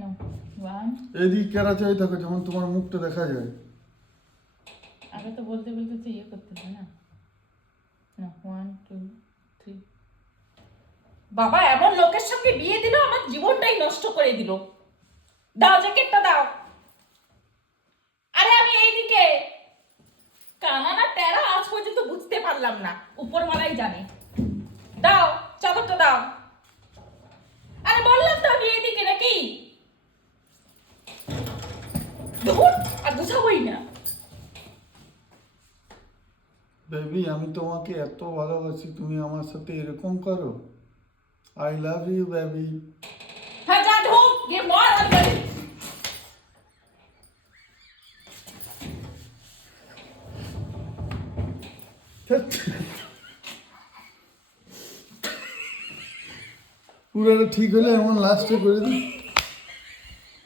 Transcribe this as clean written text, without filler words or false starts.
No. 1. এদিক কেরা চাই থাকো যেমন তোমার মুখটা দেখা যায়। আগে তো বলতে বলতে তো ইয়ে করতে হয় না। না 1 2 3। বাবা এমন লোকের সঙ্গে বিয়ে দিল, আমার জীবনটাই নষ্ট করে দিল। দাও জ্যাকেটটা দাও। আরে আমি এইদিকে কানা না টেরা আজ পর্যন্ত বুঝতে পারলাম না, উপরওয়ালাই জানে। দাও চাদরটা দাও। আরে বললাম তো আমি এইদিকে নাকি, ধুর আর বুঝাবই না। বেবি আমি তোমাকে এত ভালোবাসি, তুমি আমার সাথে এরকম করো? I love you baby. হ্যাঁ যা ঢুক গিয়ে মর আর গেলি। পুরো ঠিক হলে এমন লাস্টে করে দিই।